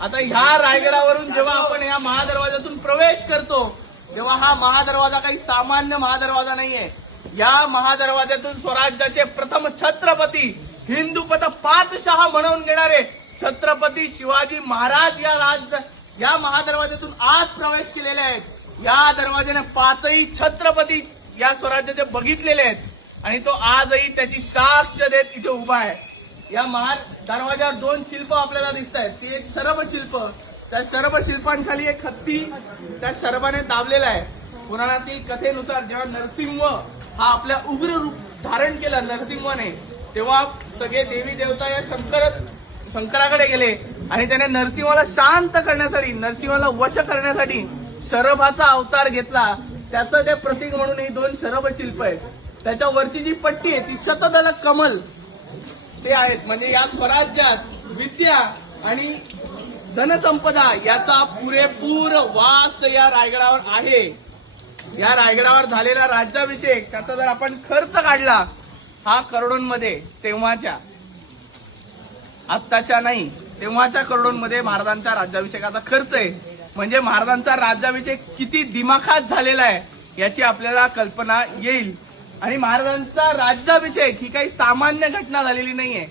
आता ह्या रायगडावरून जेव्हा आपण या महादरवाज्यातून प्रवेश करतो तेव्हा हा महादरवाजा काही सामान्य महादरवाजा नाहीये. या महादरवाज्यातून स्वराज्याचे प्रथम छत्रपती हिंदूपत पातशाह म्हणून घेणारे छत्रपती शिवाजी महाराज या महादरवाज्यातून आज प्रवेश केलेले आहेत. या दरवाज्याने पाचही छत्रपती या स्वराज्याचे बघितलेले आहेत आणि तो आजही त्याची साक्ष देत इथे उभा आहे. या दरवाज्यावर दोन शिल्प आपल्याला दिसत आहेत. ती एक शरभ शिल्प, त्या शरभ शिल्पांखाली एक हत्ती त्या शरभाने दाबलेला आहे. पुराणातील कथेनुसार जेव्हा नरसिंह हा आपल्या उग्र रूप धारण केलं नरसिंहाने, तेव्हा सगळे देवी देवता या शंकराकडे गेले आणि त्याने नरसिंहाला शांत करण्यासाठी, नरसिंहाला वश करण्यासाठी शरभाचा अवतार घेतला. त्याचं ते प्रतीक म्हणून ही दोन शरभ शिल्प आहेत. त्याच्या वरची जी पट्टी आहे ती शतदल कमल ते आहेत. म्हणजे या स्वराज्यात विद्या आणि धनसंपदा याचा पुरेपूर वास या रायगडावर आहे. या रायगडावर झालेला राज्याभिषेक त्याचा जर आपण खर्च काढला हा करोडोंमध्ये, तेव्हाच्या, आत्ताच्या नाही, तेव्हाच्या करोडोंमध्ये महाराजांचा राज्याभिषेकाचा खर्च आहे. म्हणजे महाराजांचा राज्याभिषेक किती दिमाखात झालेला आहे याची आपल्याला कल्पना येईल. आणि महाराजांचा राज्याभिषेक ही काही सामान्य घटना झालेली नाहीये.